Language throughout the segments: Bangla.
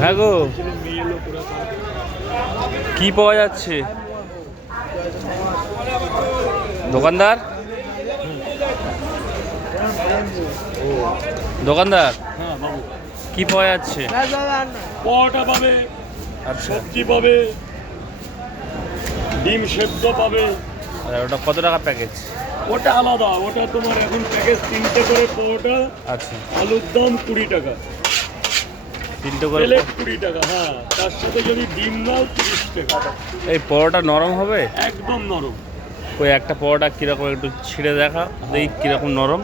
হ্যাঁ গো। কি পাওয়া যাচ্ছে? দোকানদার? দোকানদার? হ্যাঁ কি পাওয়া যাচ্ছে? পরোটা পাবে আচ্ছা। সবজি পাবে ডিম সেদ্ধ পাবে। আর ওটা কত টাকা প্যাকেজ ওটা আলাদা ওটা তোমার এখন প্যাকেজ তিনটে করে পরোটা আচ্ছা। আলুর দাম কুড়ি টাকা। তিনটে করে প্লেট কুড়ি টাকা হ্যাঁ তার সাথে যদি ডিম নাও তিরিশ টাকা। এই পরোটা নরম হবে? একদম নরম। ওই একটা পরোটা কীরকম একটু ছিঁড়ে দেখা দেখি কীরকম নরম।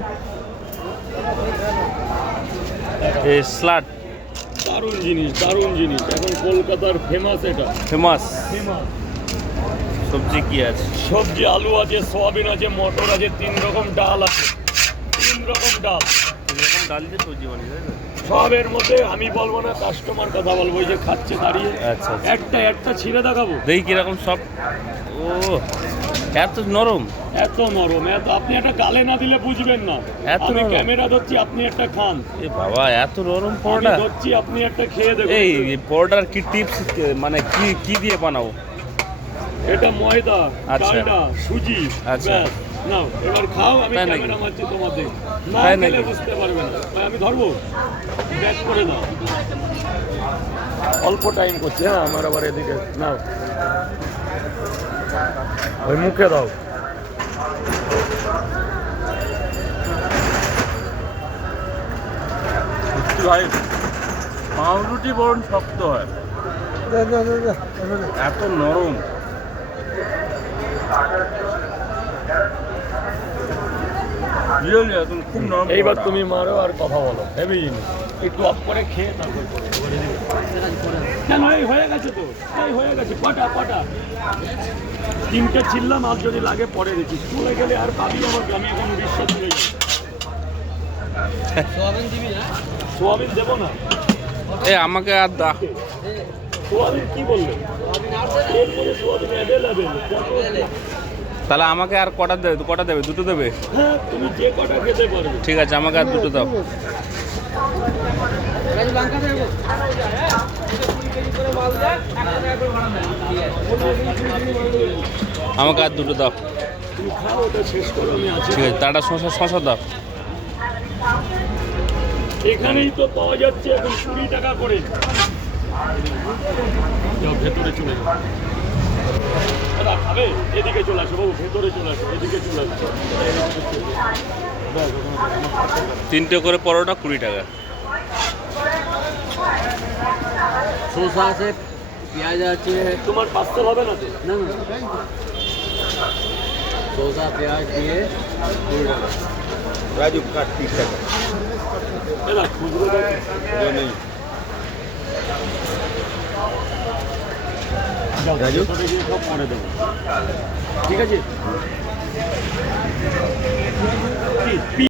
এই স্লাট। দারুণ জিনিস দারুণ জিনিস। এখন কলকাতার ফেমাস এটা। ফেমাস ফেমাস সবজি কি আছে? সবজি আলু আছে সোয়াবিন আছে মটর আছে তিন রকম ডাল আছে। তিন রকম ডাল। এরকম ডাল দিয়ে সবজি বানিয়ে তাই তো? সবের মধ্যে আমি বলব না কাস্টমার কথা বলব ওই যে খাচ্ছে দাঁড়িয়ে। আচ্ছা আচ্ছা। একটা একটা ছিঁড়ে দেখাবো। দেখি কীরকম সব। ও এত নরম। এত নরম এত আপনি একটা গালে না দিলে বুঝবেন না। এত আমি ক্যামেরা ধরছি আপনি একটা খান। এ বাবা এত নরম পরোটা। ধরছি আপনি একটা খেয়ে এই এই পরোটার কি টিপস মানে কি কি দিয়ে বানাবো? এটা ময়দা আচ্ছা। ডালডা সুজি আচ্ছা। নাও এবার খাও আমি ক্যামেরা মারছি তোমাদের। না খেলে বুঝতে পারবে না। আমি ধরবো? ব্যাক করে দাও। অল্প টাইম করছে হ্যাঁ আমার আবার এদিকে। নাও। ওই মুখে দাও। ভাই পাউরুটি বরং শক্ত হয়। এত নরম রিয়েলি এখন খুব নরম এইবার। তুমি মারো আর কথা বলো। হেভি জিনিস। একটু অফ করে খেয়ে তারপর কেন এই হয়ে গেছে তো। এই হয়ে গেছে। কটা কটা তিনটে ছিললাম আর যদি লাগে পরে দিচ্ছি চলে গেলে আর পাবি আমার আমি এখন বিশ্বাস চলে যাই সোয়াবিন দেবো না? এ আমাকে আর দা। সোয়াবিন কি বললেন? এর সোয়াবিন অ্যাভেলেবেল তাহলে আমাকে আর কটা দেবে? কটা দেবে? দুটো দেবে? হ্যাঁ তুমি যে কটা খেতে পারবে। ঠিক আছে আমাকে আর দুটো দাও। আমাকে আর দুটো দাও। ঠিক আছে তাটা শশা শশা দাও। এখানেই তো পাওয়া যাচ্ছে এখন কুড়ি টাকা করে। ভেতরে চলে যাও। এদিকে চলে আসো বাবু ভেতরে চলে আসো এদিকে চলে আসো। তিনটে করে পরোটা কুড়ি টাকা। শসা আছে পেঁয়াজ আছে। তোমার পার্সেল হবে না না না। শসা পেঁয়াজ দিয়ে কুড়ি টাকা। রাজু কাট তিরিশ টাকা। খুচরো নেই। রাজু? ঠিক আছে?